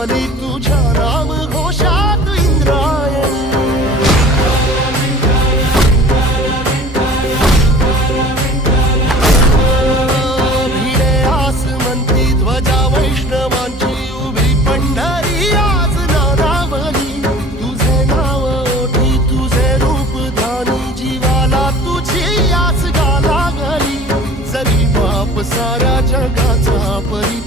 आली तुझ्या नाम घोषात इंद्रायणी. भिडे आसमंती ध्वजा वैष्णवांची उभी पंढरी आज नानावली. तुझे नाव ओठी तुझे रूप ध्यानी जीवाला तुझी आस गा लागली. जरी बाप साऱ्या जगाचा परी